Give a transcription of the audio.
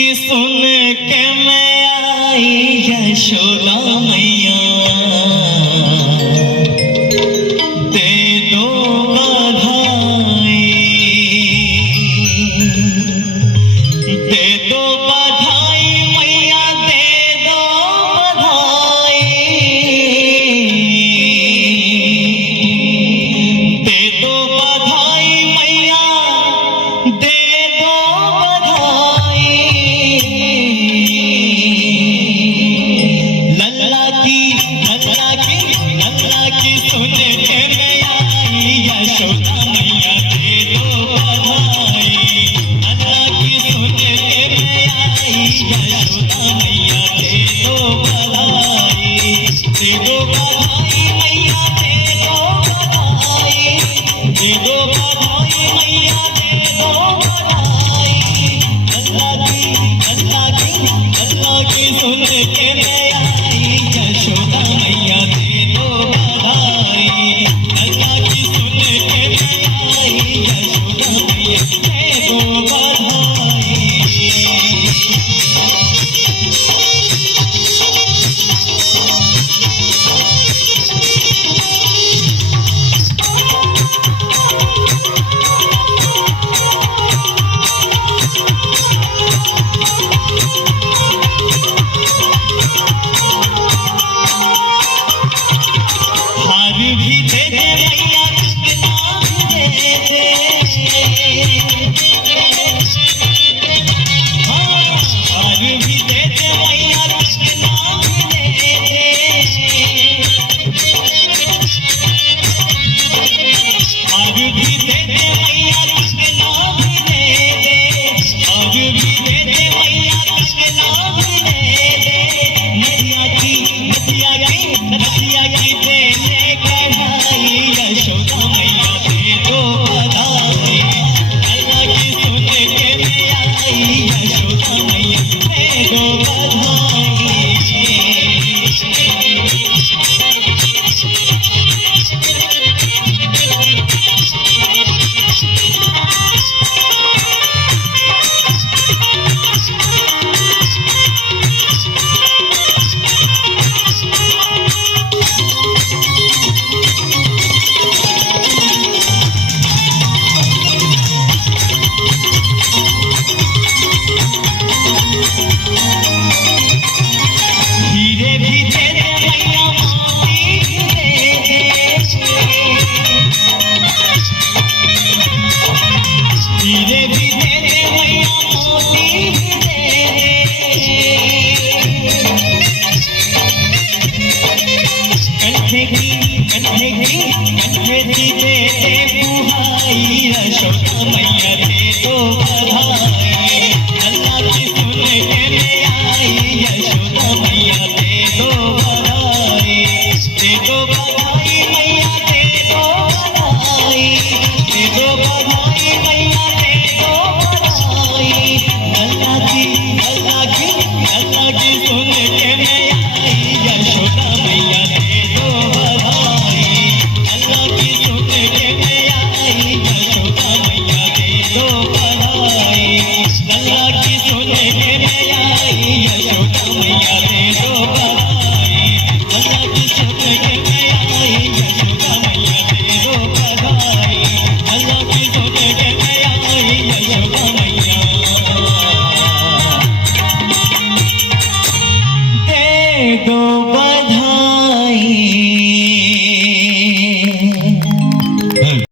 की सुन के मैं आई यशोदा मैया, दे दो बधाई, दे दो बधाई मैया, दे दो बधाई, दे दो बधाई मैया, दे दो बधाई। लल्ला की सुन के मैं आई यशोदा मैया, दे दो बधाई। लल्ला की सुन के मैं आई यशोदा मैया, दे दो बधाई, दे दो बधाई मैया, दे दो बधाई, दे दो बधाई मैया, दे दो बधाई। लल्ला की सुन के मैं आई यशोदा मैया, दे दो बधाई। लल्ला की सुन के मैं आई यशोदा मैया, दे दो बधाई। हार भी दे दे मैया, कंगना भी दे दे, हार भी दे दे मैया, कंगना भी दे दे, हार भी दे दे मैया, कंगना भी दे दे, हार भी दे दे मैया, कंगना भी दे दे। नदिया की देने कढ़ाई यशोदा मैया, दे दो बधाई। लल्ला की सुन के मैं आई यशोदा मैया, दे दो बधाई। हीरे भी दे दे मैया, मोती भी दे दे, हीरे भी दे दे मैया, मोती भी दे दे, कंठे की दे दे बुहाई यशोदा मैया, दे दो बधाई। लल्ला की सुन के मैं आई यशोदा मैया, दे दो बधाई, दे दो बधाई मैया, दे दो बधाई, दे दो बधाई मैया, दे दो बधाई। लल्ला की सुन के मैं आई यशोदा मैया, दे दो बधाई। लल्ला की सुन के मैं आई यशोदा मैया, दे दो बधाई। लल्ला की सुन के मैं आई यशोदा मैया, दे दो बधाई। लल्ला की सुन के मैं आई यशोदा मैया, दे दो बधाई। लल्ला की सुन के मैं आई यशोदा मैया, दे दो